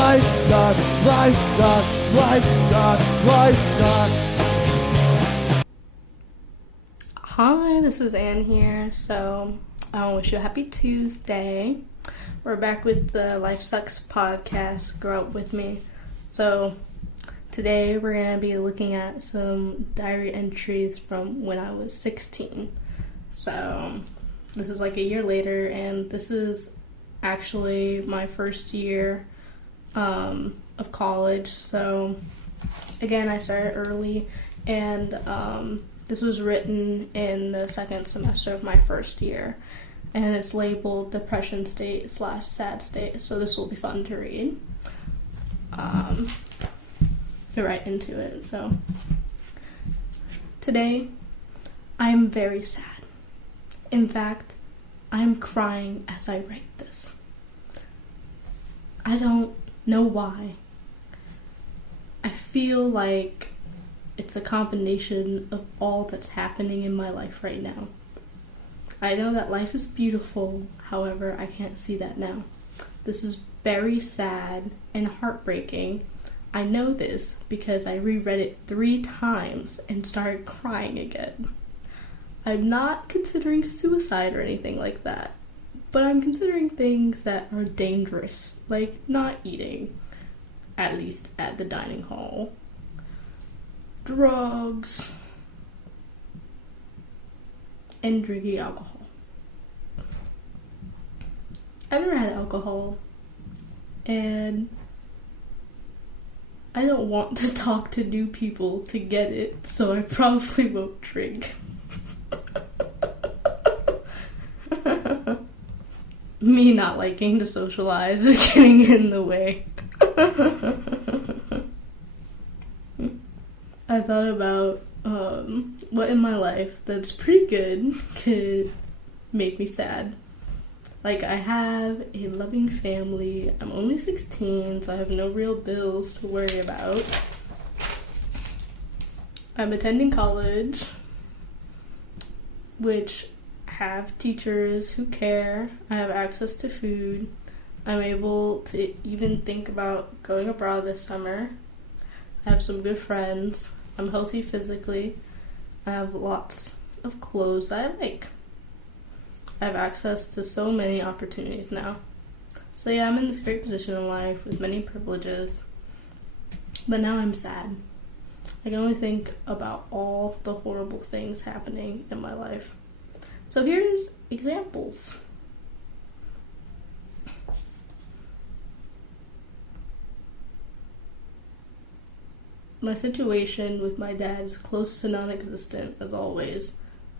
life sucks, life sucks, life sucks, life sucks. Hi, this is Anne here. So I want to wish you a happy Tuesday. We're back with the Life Sucks podcast, Grow Up With Me. So today we're going to be looking at some diary entries from when I was 16. So this is like a year later, and this is actually my first year of college. So again, I started early, and this was written in the second semester of my first year, and it's labeled depression state / sad state, so this will be fun to read. Get right into it. So today I'm very sad. In fact, I'm crying as I write this. I don't know why. I feel like it's a combination of all that's happening in my life right now. I know that life is beautiful, however, I can't see that now. This is very sad and heartbreaking. I know this because I reread it 3 times and started crying again. I'm not considering suicide or anything like that, but I'm considering things that are dangerous, like not eating, at least at the dining hall, drugs, and drinking alcohol. I've never had alcohol, and I don't want to talk to new people to get it, so I probably won't drink. Me not liking to socialize is getting in the way. I thought about what in my life that's pretty good could make me sad. Like, I have a loving family. I'm only 16, so I have no real bills to worry about. I'm attending college, which have teachers who care. I have access to food. I'm able to even think about going abroad this summer. I have some good friends. I'm healthy physically. I have lots of clothes that I like. I have access to so many opportunities now. So yeah, I'm in this great position in life with many privileges. But now I'm sad. I can only think about all the horrible things happening in my life. So here's examples. My situation with my dad is close to non-existent, as always,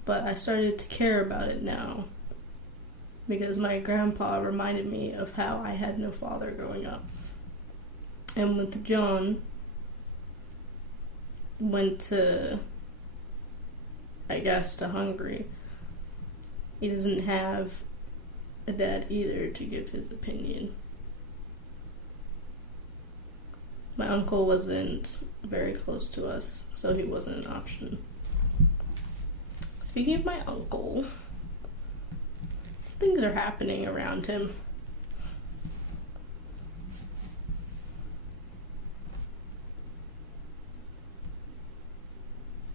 but I started to care about it now because my grandpa reminded me of how I had no father growing up. And with John, went to Hungary. He doesn't have a dad either to give his opinion. My uncle wasn't very close to us, so he wasn't an option. Speaking of my uncle, things are happening around him.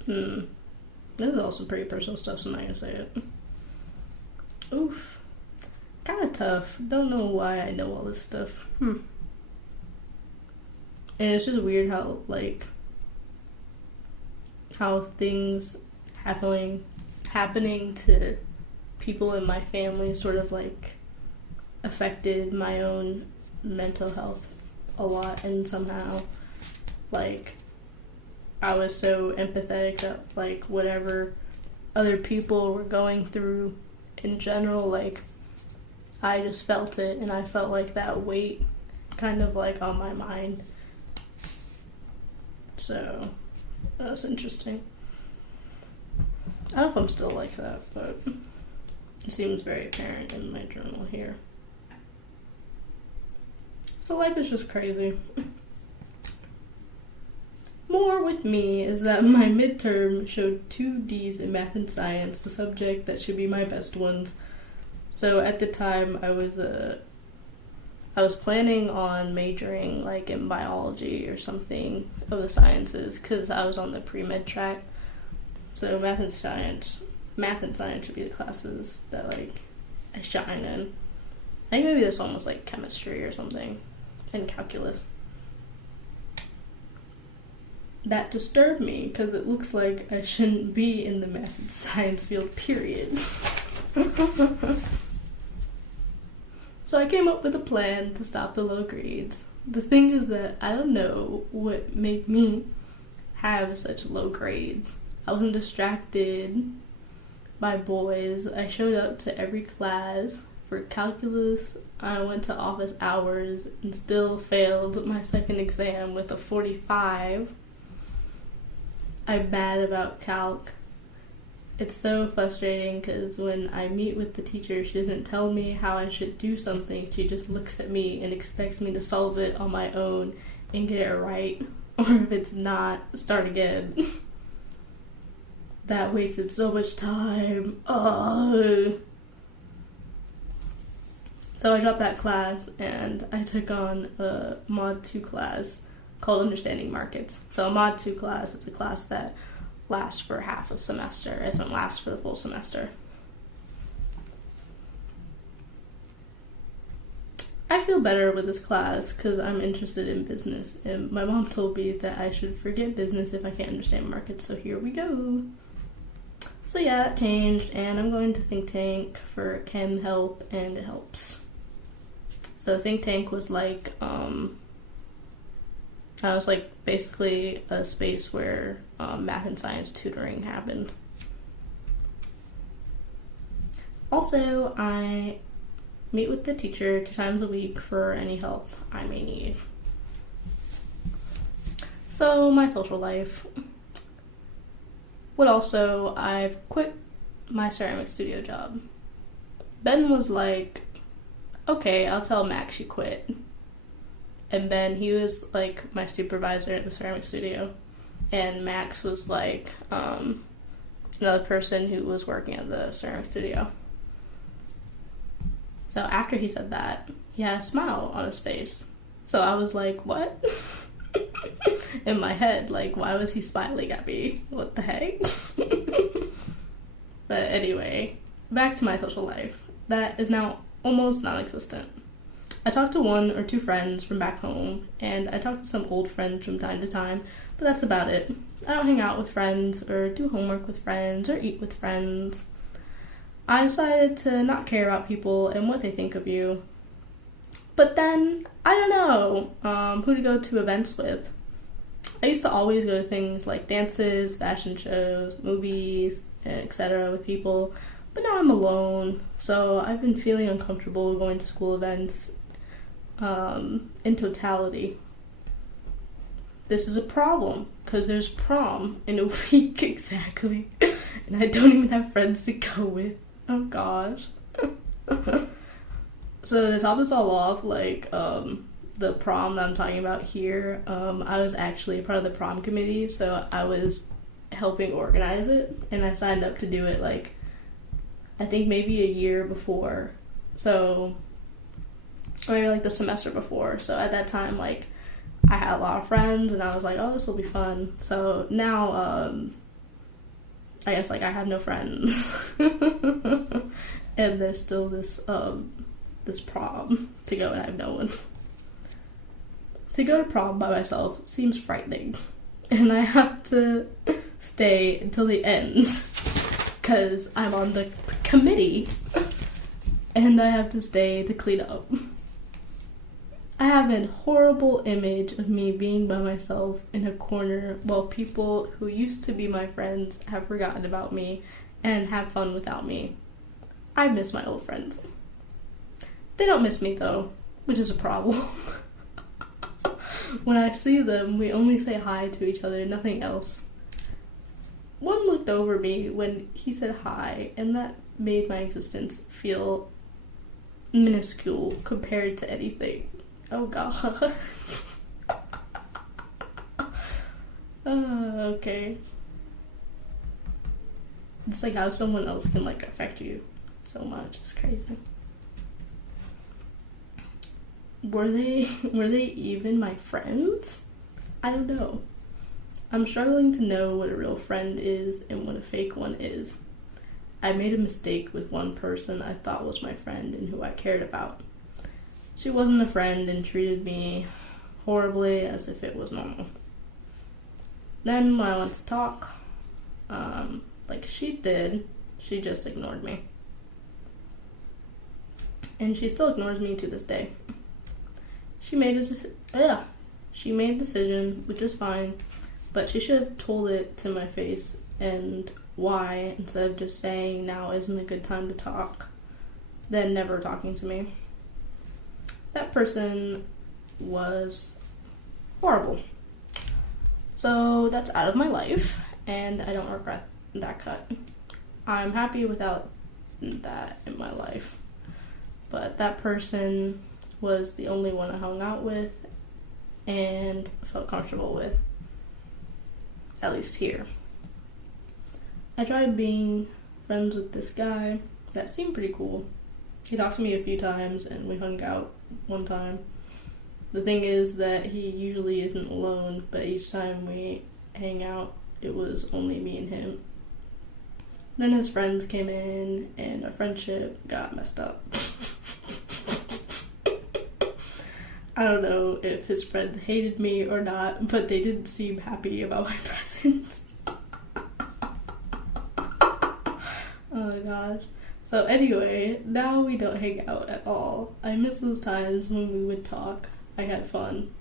This is also pretty personal stuff, so I'm not gonna say it. Oof. Kind of tough. Don't know why I know all this stuff. And it's just weird how things happening to people in my family sort of like affected my own mental health a lot, and somehow like I was so empathetic that like whatever other people were going through in general, like I just felt it, and I felt like that weight kind of like on my mind. So that's interesting. I don't know if I'm still like that, but it seems very apparent in my journal here. So life is just crazy. More with me is that my midterm showed 2 D's in math and science, the subject that should be my best ones. So at the time I was I was planning on majoring like in biology or something of the sciences because I was on the pre-med track. So math and science should be the classes that like I shine in. I think maybe this one was like chemistry or something and calculus. That disturbed me because it looks like I shouldn't be in the math and science field, period. So I came up with a plan to stop the low grades. The thing is that I don't know what made me have such low grades. I wasn't distracted by boys. I showed up to every class. For calculus, I went to office hours and still failed my second exam with a 45. I'm mad about calc. It's so frustrating because when I meet with the teacher, she doesn't tell me how I should do something. She just looks at me and expects me to solve it on my own and get it right. Or if it's not, start again. That wasted so much time. Oh. So I dropped that class and I took on a Mod 2 class called Understanding Markets. So a Mod 2 class, it's a class that lasts for half a semester. It doesn't last for the full semester. I feel better with this class because I'm interested in business, and my mom told me that I should forget business if I can't understand markets, so here we go. So yeah, that changed, and I'm going to Think Tank for Chem Help, and it helps. So Think Tank was like, basically a space where math and science tutoring happened. Also, I meet with the teacher 2 times a week for any help I may need. So, my social life. I've quit my ceramic studio job. Ben was like, okay, I'll tell Max you quit. And Ben, he was like my supervisor at the ceramic studio. And Max was like another person who was working at the ceramic studio. So after he said that, he had a smile on his face. So I was like, what? In my head, like, why was he smiling at me? What the heck? But anyway, back to my social life. That is now almost non-existent. I talk to 1 or 2 friends from back home, and I talk to some old friends from time to time, but that's about it. I don't hang out with friends, or do homework with friends, or eat with friends. I decided to not care about people and what they think of you. But then, I don't know who to go to events with. I used to always go to things like dances, fashion shows, movies, etc. with people, but now I'm alone, so I've been feeling uncomfortable going to school events in totality. This is a problem, because there's prom in a week exactly, and I don't even have friends to go with. Oh gosh. So to top this all off, like, the prom that I'm talking about here, I was actually a part of the prom committee, so I was helping organize it, and I signed up to do it, like, I think maybe a year before, or like the semester before, so at that time, like, I had a lot of friends, and I was like, oh, this will be fun. So now, I guess, like, I have no friends, and there's still this prom to go, and I have no one. To go to prom by myself seems frightening, and I have to stay until the end, because I'm on the committee, and I have to stay to clean up. I have a horrible image of me being by myself in a corner while people who used to be my friends have forgotten about me and have fun without me. I miss my old friends. They don't miss me though, which is a problem. When I see them, we only say hi to each other, nothing else. One looked over me when he said hi, and that made my existence feel minuscule compared to anything. Oh god. Okay. It's like how someone else can, like, affect you so much. It's crazy. were they even my friends? I don't know. I'm struggling to know what a real friend is and what a fake one is. I made a mistake with one person I thought was my friend and who I cared about. She wasn't a friend and treated me horribly as if it was normal. Then when I went to talk, like she did, she just ignored me. And she still ignores me to this day. She made a decision, which is fine, but she should have told it to my face and why, instead of just saying now isn't a good time to talk, then never talking to me. That person was horrible. So that's out of my life, and I don't regret that cut. I'm happy without that in my life. But that person was the only one I hung out with and felt comfortable with. At least here. I tried being friends with this guy that seemed pretty cool. He talked to me a few times and we hung out one time. The thing is that he usually isn't alone, but each time we hang out, it was only me and him. Then his friends came in and our friendship got messed up. I don't know if his friend hated me or not, but they didn't seem happy about my presence. Oh my gosh. So anyway, now we don't hang out at all. I miss those times when we would talk. I had fun.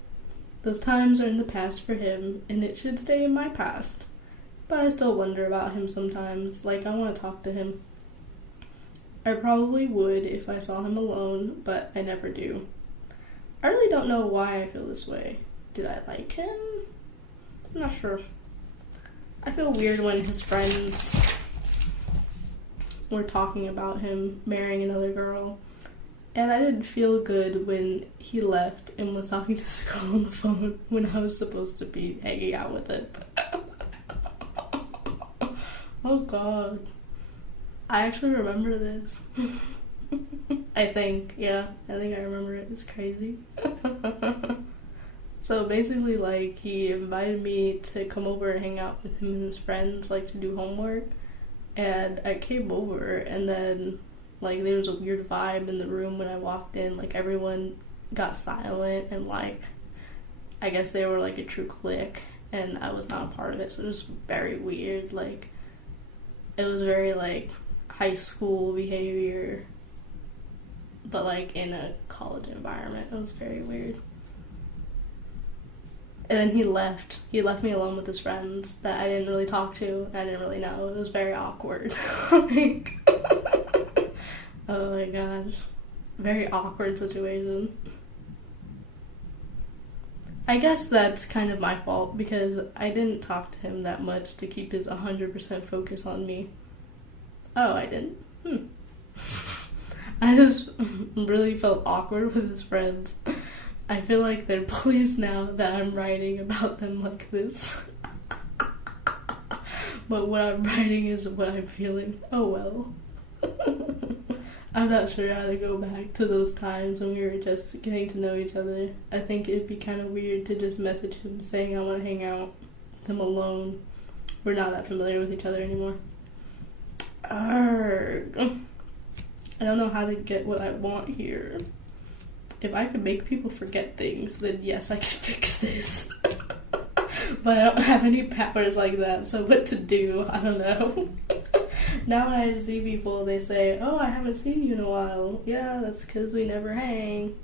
Those times are in the past for him, and it should stay in my past. But I still wonder about him sometimes, like I want to talk to him. I probably would if I saw him alone, but I never do. I really don't know why I feel this way. Did I like him? I'm not sure. I feel weird when his friends were talking about him marrying another girl. And I didn't feel good when he left and was talking to this girl on the phone when I was supposed to be hanging out with it. Oh god. I actually remember this. I think I remember it. It's crazy. So basically, like, he invited me to come over and hang out with him and his friends, like, to do homework. And I came over, and then, like, there was a weird vibe in the room when I walked in. Like, everyone got silent, and, like, I guess they were, like, a true clique, and I was not a part of it, so it was very weird. Like, it was very, like, high school behavior, but, like, in a college environment. It was very weird. And then he left. He left me alone with his friends that I didn't really talk to. I didn't really know. It was very awkward. Like, oh my gosh. Very awkward situation. I guess that's kind of my fault because I didn't talk to him that much to keep his 100% focus on me. Oh, I didn't? I just really felt awkward with his friends. I feel like they're bullies now that I'm writing about them like this. But what I'm writing is what I'm feeling. Oh well. I'm not sure how to go back to those times when we were just getting to know each other. I think it'd be kind of weird to just message him saying I want to hang out with him alone. We're not that familiar with each other anymore. Arrgh. I don't know how to get what I want here. If I could make people forget things, then yes, I could fix this. But I don't have any powers like that, so what to do? I don't know. Now when I see people, they say, oh, I haven't seen you in a while. Yeah, that's because we never hang.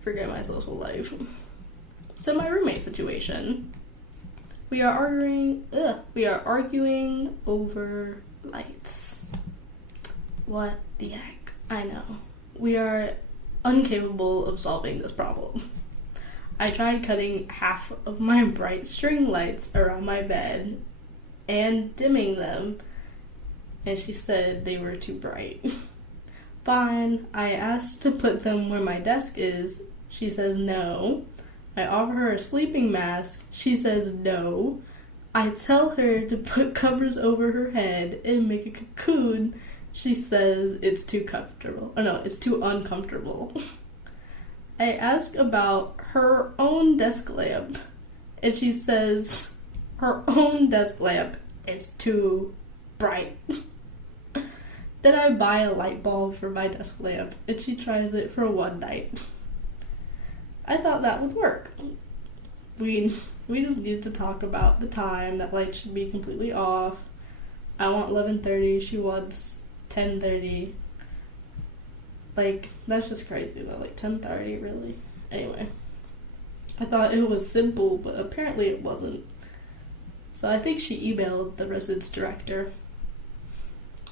Forget my social life. So my roommate situation. We are arguing over lights. What the heck? I know. We are incapable of solving this problem. I tried cutting half of my bright string lights around my bed and dimming them, and she said they were too bright. Fine, I asked to put them where my desk is. She says no. I offer her a sleeping mask. She says no. I tell her to put covers over her head and make a cocoon. She says it's too comfortable. Oh no, it's too uncomfortable. I ask about her own desk lamp, and she says her own desk lamp is too bright. Then I buy a light bulb for my desk lamp, and she tries it for one night. I thought that would work. We just need to talk about the time that light should be completely off. I want 11:30, she wants 10:30. Like, that's just crazy though, like 10:30, really? Anyway, I thought it was simple, but apparently it wasn't. So I think she emailed the residence director.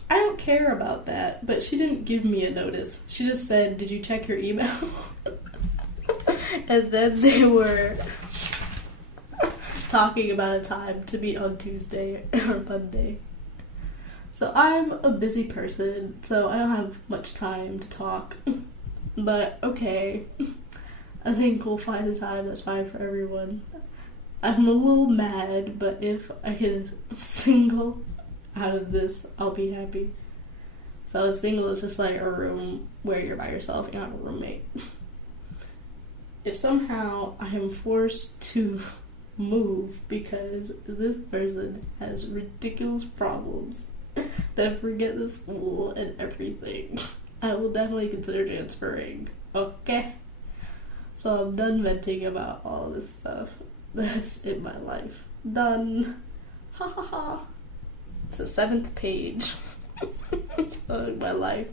I don't care about that, but she didn't give me a notice. She just said, "Did you check your email?" And then they were talking about a time to meet on Tuesday or Monday. So I'm a busy person, so I don't have much time to talk. But okay, I think we'll find a time that's fine for everyone. I'm a little mad, but if I can single out of this, I'll be happy. So a single is just like a room where you're by yourself, you don't have a roommate. If somehow I am forced to move because this person has ridiculous problems that forget the school and everything, I will definitely consider transferring. Okay? So I'm done venting about all this stuff that's in my life. Done. Ha ha ha. It's the 7th page of my life.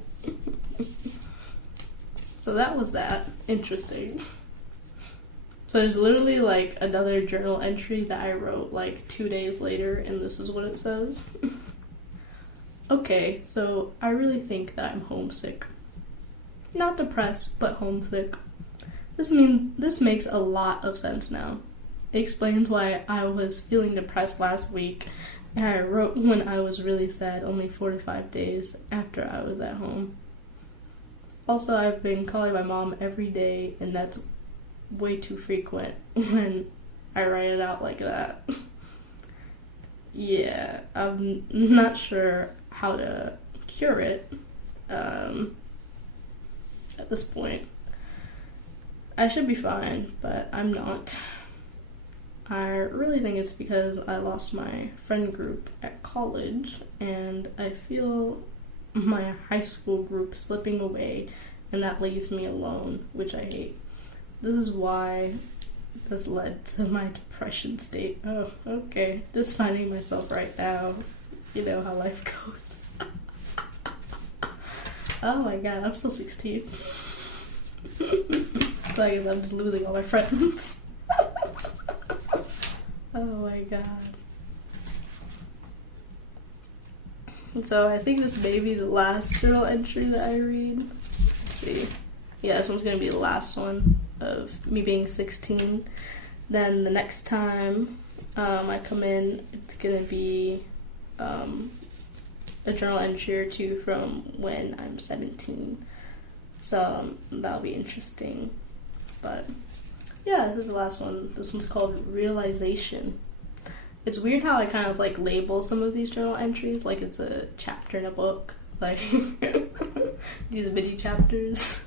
So that was that. Interesting. So there's literally like another journal entry that I wrote like 2 days later, and this is what it says. Okay, so I really think that I'm homesick. Not depressed, but homesick. This makes a lot of sense now. It explains why I was feeling depressed last week, and I wrote when I was really sad only 4 to 5 days after I was at home. Also, I've been calling my mom every day, and that's way too frequent when I write it out like that. Yeah, I'm not sure how to cure it at this point. I should be fine, but I'm not. I really think it's because I lost my friend group at college, and I feel my high school group slipping away, and that leaves me alone, which I hate. This is why this led to my depression state. Oh, okay. Just finding myself right now. You know how life goes. Oh my god, I'm still 16. So I guess I'm just losing all my friends. Oh my god. So I think this may be the last journal entry that I read. Let's see. Yeah, this one's gonna be the last one of me being 16. Then the next time I come in, it's gonna be a journal entry or two from when I'm 17. So that'll be interesting. But yeah, this is the last one. This one's called Realization. It's weird how I kind of like label some of these journal entries like it's a chapter in a book. Like these mini chapters.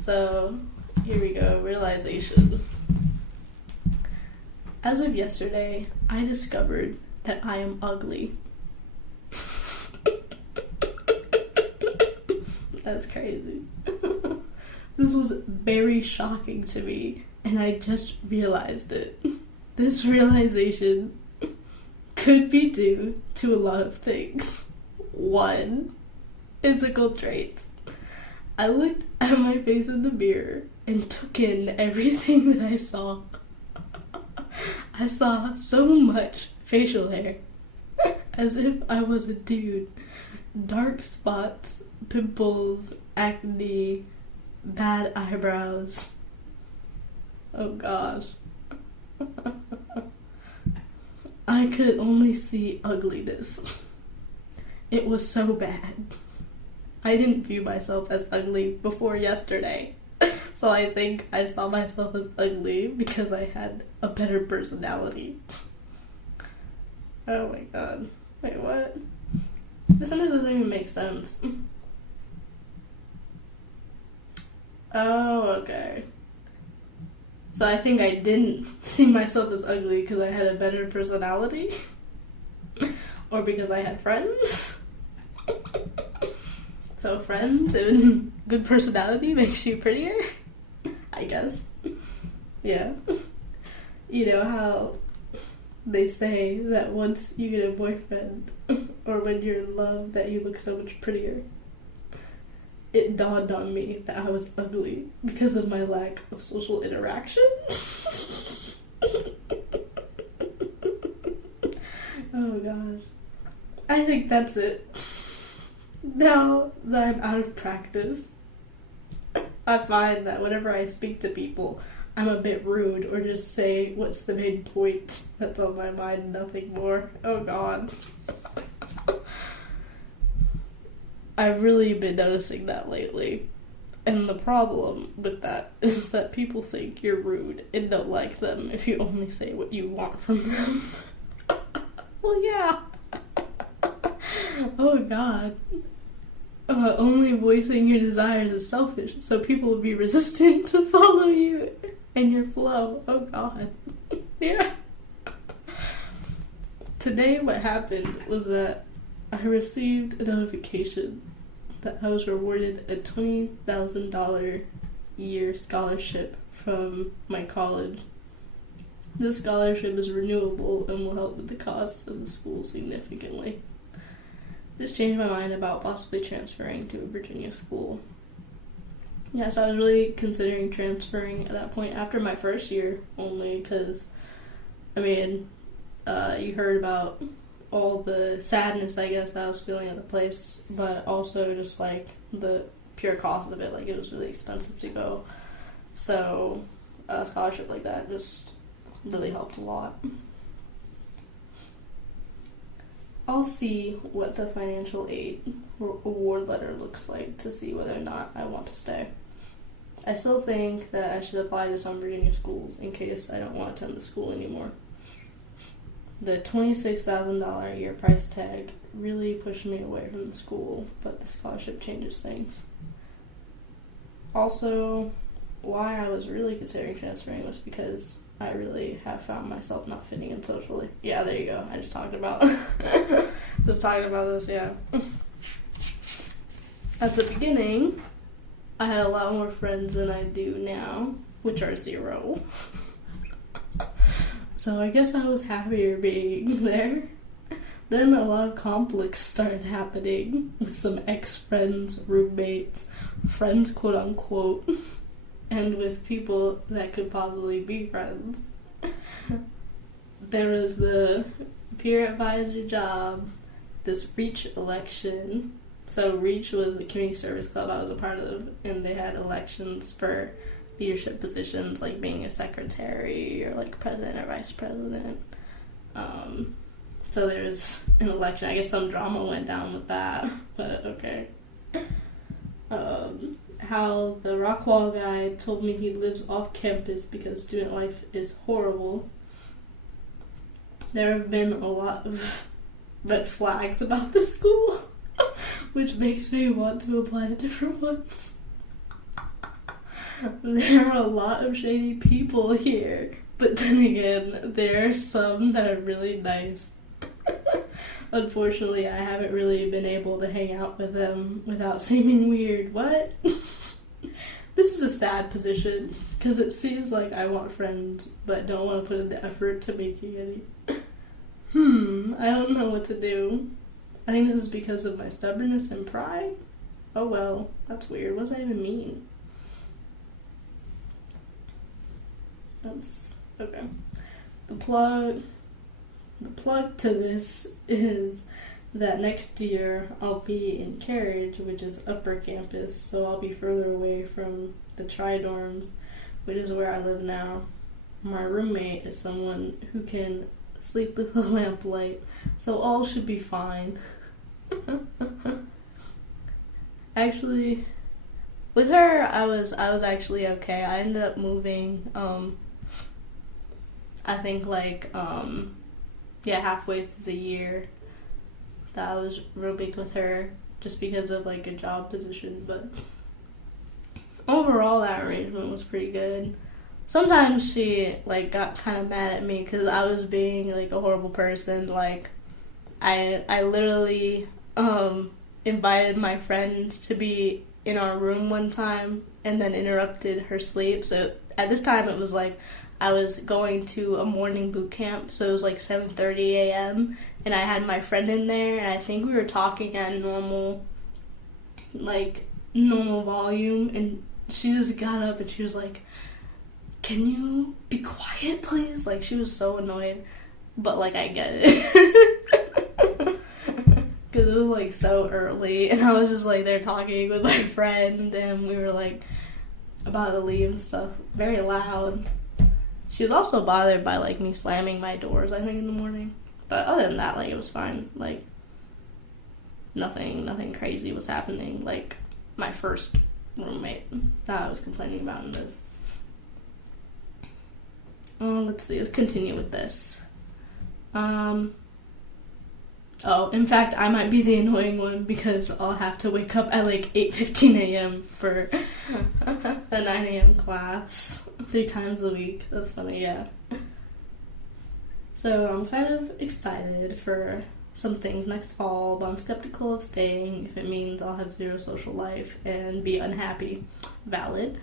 So here we go, Realization. As of yesterday, I discovered that I am ugly. That's crazy. This was very shocking to me, and I just realized it. This realization could be due to a lot of things. 1, physical traits. I looked at my face in the mirror and took in everything that I saw. I saw so much facial hair, as if I was a dude. Dark spots, pimples, acne, bad eyebrows. Oh gosh. I could only see ugliness. It was so bad. I didn't view myself as ugly before yesterday. So I think I saw myself as ugly because I had a better personality. Oh my god. Wait, what? This sentence doesn't even make sense. Oh, okay. So I think I didn't see myself as ugly because I had a better personality? Or because I had friends? So friends and good personality makes you prettier? I guess. Yeah. You know how they say that once you get a boyfriend or when you're in love that you look so much prettier? It dawned on me that I was ugly because of my lack of social interaction. Oh gosh. I think that's it. Now that I'm out of practice, I find that whenever I speak to people, I'm a bit rude or just say what's the main point that's on my mind, nothing more. Oh god. I've really been noticing that lately. And the problem with that is that people think you're rude and don't like them if you only say what you want from them. Well, yeah. Oh god. Only voicing your desires is selfish, so people will be resistant to follow you and your flow. Oh god. Yeah. Today what happened was that I received a notification that I was rewarded a $20,000 year scholarship from my college. This scholarship is renewable and will help with the costs of the school significantly. This changed my mind about possibly transferring to a Virginia school. Yeah, so I was really considering transferring at that point after my first year, only because, I mean, you heard about all the sadness, I guess, I was feeling at the place, but also just, like, the pure cost of it. Like, it was really expensive to go. So, a scholarship like that just really helped a lot. I'll see what the financial aid award letter looks like to see whether or not I want to stay. I still think that I should apply to some Virginia schools in case I don't want to attend the school anymore. The $26,000 a year price tag really pushed me away from the school, but the scholarship changes things. Also, why I was really considering transferring was because I really have found myself not fitting in socially. Yeah, there you go. I just talked about this, yeah. At the beginning, I had a lot more friends than I do now, which are 0. So I guess I was happier being there. Then a lot of conflicts started happening with some ex-friends, roommates, friends quote unquote, and with people that could possibly be friends. There was the peer advisor job, this REACH election. So REACH was a community service club I was a part of, and they had elections for leadership positions like being a secretary or like president or vice president. So there's an election. I guess some drama went down with that, but okay. How the Rockwall guy told me he lives off campus because student life is horrible. There have been a lot of red flags about the school, which makes me want to apply to different ones. There are a lot of shady people here, but then again, there are some that are really nice. Unfortunately, I haven't really been able to hang out with them without seeming weird. What? This is a sad position, because it seems like I want friends, but don't want to put in the effort to making any. I don't know what to do. I think this is because of my stubbornness and pride. Oh well, that's weird. What does that even mean? That's okay. The plug to this is that next year I'll be in Carriage, which is upper campus, so I'll be further away from the tri-dorms, which is where I live now. My roommate is someone who can sleep with a lamplight, so all should be fine. Actually, with her, I was actually okay. I ended up moving, I think halfway through the year that I was rooming with her just because of like a job position, but overall, that arrangement was pretty good. Sometimes she, like, got kind of mad at me because I was being, like, a horrible person. Like, I literally, invited my friend to be in our room one time and then interrupted her sleep. So at this time it was like I was going to a morning boot camp, so it was like 7:30 a.m. and I had my friend in there, and I think we were talking at normal volume, and she just got up and she was like, "Can you be quiet, please?" Like, she was so annoyed, but like, I get it. Because it was like so early, and I was just like there talking with my friend, and we were like about to leave and stuff, very loud. She was also bothered by like me slamming my doors, I think, in the morning. But other than that, like, it was fine. Like, nothing crazy was happening. Like, my first roommate that I was complaining about in this. Let's see, let's continue with this. In fact, I might be the annoying one because I'll have to wake up at like 8:15 a.m. for a 9 a.m. class 3 times a week. That's funny, yeah. So I'm kind of excited for some things next fall, but I'm skeptical of staying if it means I'll have zero social life and be unhappy. Valid.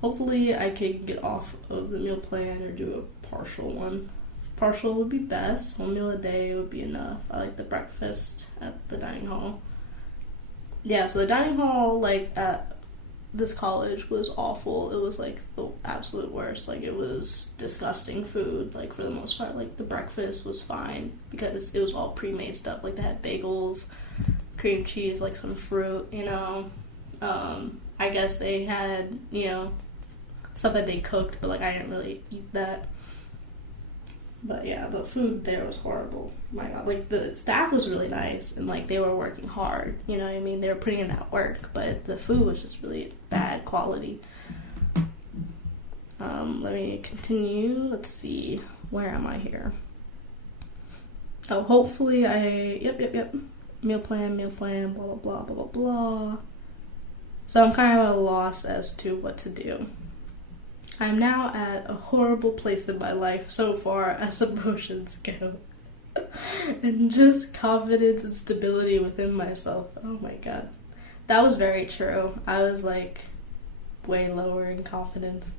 Hopefully I could get off of the meal plan or do a partial one. Partial would be best. 1 meal a day would be enough. I like the breakfast at the dining hall. Yeah, so the dining hall, like, at this college was awful. It was, like, the absolute worst. Like, it was disgusting food, like, for the most part. Like, the breakfast was fine because it was all pre-made stuff. Like, they had bagels, cream cheese, like, some fruit, you know. I guess they had, you know, stuff that they cooked, but, like, I didn't really eat that. But yeah, the food there was horrible. My God, like, the staff was really nice, and like, they were working hard, you know what I mean? They were putting in that work, but the food was just really bad quality. Let me continue. Let's see, where am I here? Oh, hopefully yep. Meal plan, blah, blah, blah, blah, blah, blah. So I'm kind of at a loss as to what to do. I'm now at a horrible place in my life so far as emotions go. And just confidence and stability within myself. Oh my God. That was very true. I was like way lower in confidence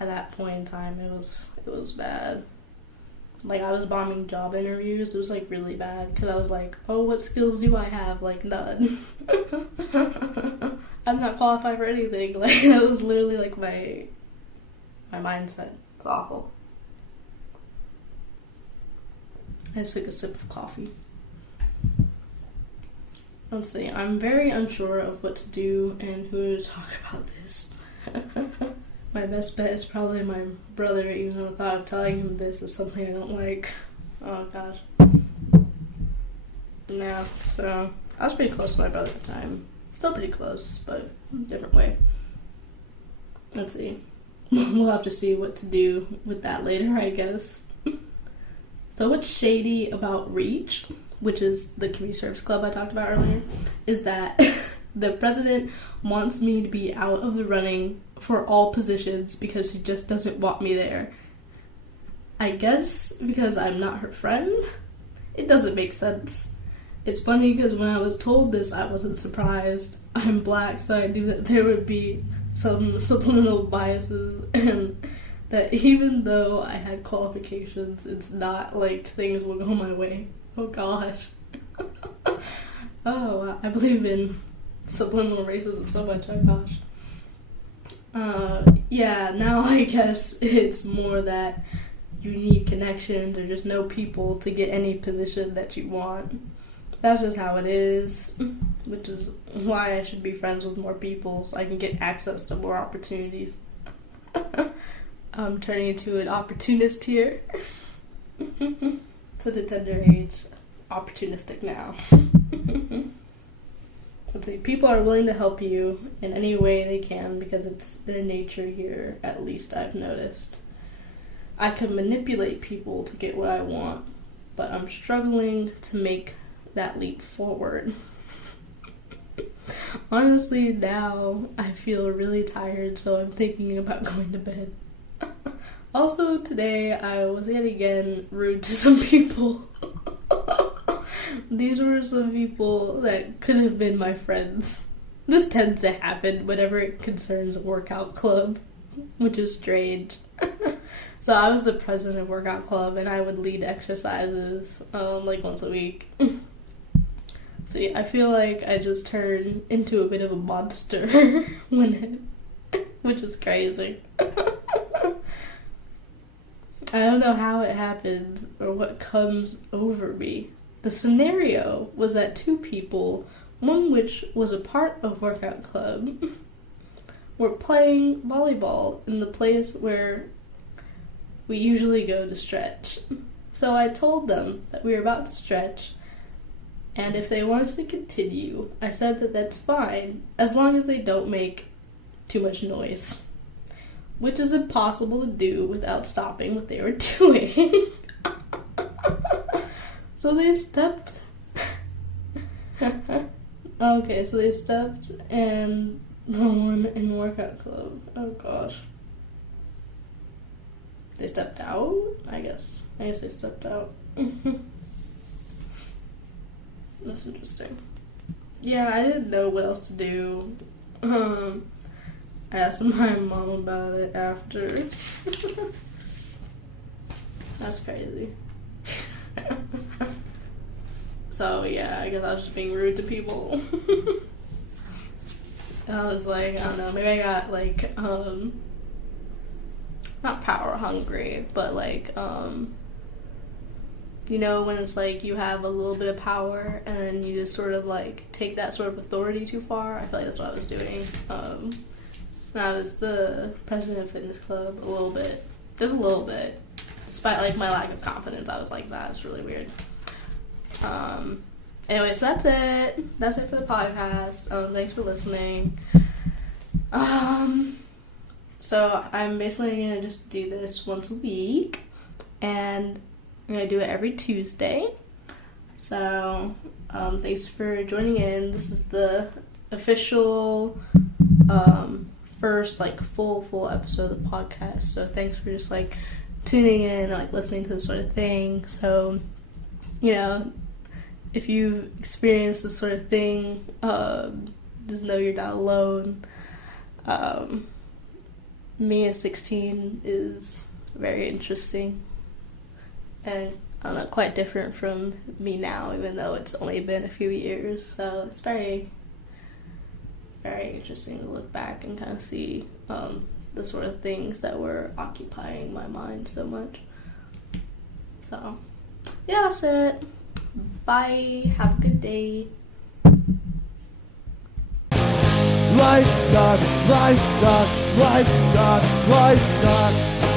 at that point in time. It was bad. Like, I was bombing job interviews. It was like really bad because I was like, oh, what skills do I have? Like, none. I'm not qualified for anything. Like, that was literally like my mindset. It's awful. I just took a sip of coffee. Let's see. I'm very unsure of what to do and who to talk about this. My best bet is probably my brother, even though the thought of telling him this is something I don't like. Oh gosh. Yeah, so I was pretty close to my brother at the time. Still pretty close, but different way. Let's see. We'll have to see what to do with that later, I guess. So what's shady about REACH, which is the community service club I talked about earlier, is that the president wants me to be out of the running for all positions because she just doesn't want me there. I guess because I'm not her friend? It doesn't make sense. It's funny because when I was told this, I wasn't surprised. I'm black, so I knew that there would be some subliminal biases, and that even though I had qualifications, it's not like things will go my way. Oh gosh. Oh, I believe in subliminal racism so much, oh gosh. Yeah, now I guess it's more that you need connections or just know people to get any position that you want. That's just how it is, which is why I should be friends with more people so I can get access to more opportunities. I'm turning into an opportunist here. Such a tender age. Opportunistic now. Let's see. People are willing to help you in any way they can because it's their nature here, at least I've noticed. I can manipulate people to get what I want, but I'm struggling to make that leap forward. Honestly, now I feel really tired, so I'm thinking about going to bed. Also, today I was yet again rude to some people. These were some people that could have been my friends. This tends to happen whenever it concerns a workout club, which is strange. So I was the president of workout club, and I would lead exercises like once a week. See, I feel like I just turned into a bit of a monster which is crazy. I don't know how it happens or what comes over me. The scenario was that two people, one which was a part of workout club, were playing volleyball in the place where we usually go to stretch. So I told them that we were about to stretch, and if they wanted to continue, I said that that's fine, as long as they don't make too much noise. Which is impossible to do without stopping what they were doing. So they stepped. Okay, so they stepped, and the one in workout club. Oh gosh. They stepped out? I guess they stepped out. That's interesting. Yeah, I didn't know what else to do. I asked my mom about it after. That's crazy. So yeah, I guess I was just being rude to people. I was like, I don't know, maybe I got like, not power hungry, but like, you know, when it's like you have a little bit of power and then you just sort of like take that sort of authority too far. I feel like that's what I was doing. When I was the president of fitness club, a little bit, just a little bit. Despite like my lack of confidence, I was like that. It's really weird. Anyway, so that's it. That's it for the podcast. Thanks for listening. So I'm basically gonna just do this once a week, and I'm gonna do it every Tuesday. So thanks for joining in. This is the official first like full episode of the podcast. So thanks for just like tuning in and like listening to this sort of thing. So, you know, if you experience this sort of thing, just know you're not alone. Me at 16 is very interesting and I don't know, quite different from me now, even though it's only been a few years. So it's very, very interesting to look back and kind of see the sort of things that were occupying my mind so much. So, yeah, that's it. Bye. Have a good day. Life sucks, life sucks, life sucks, life sucks.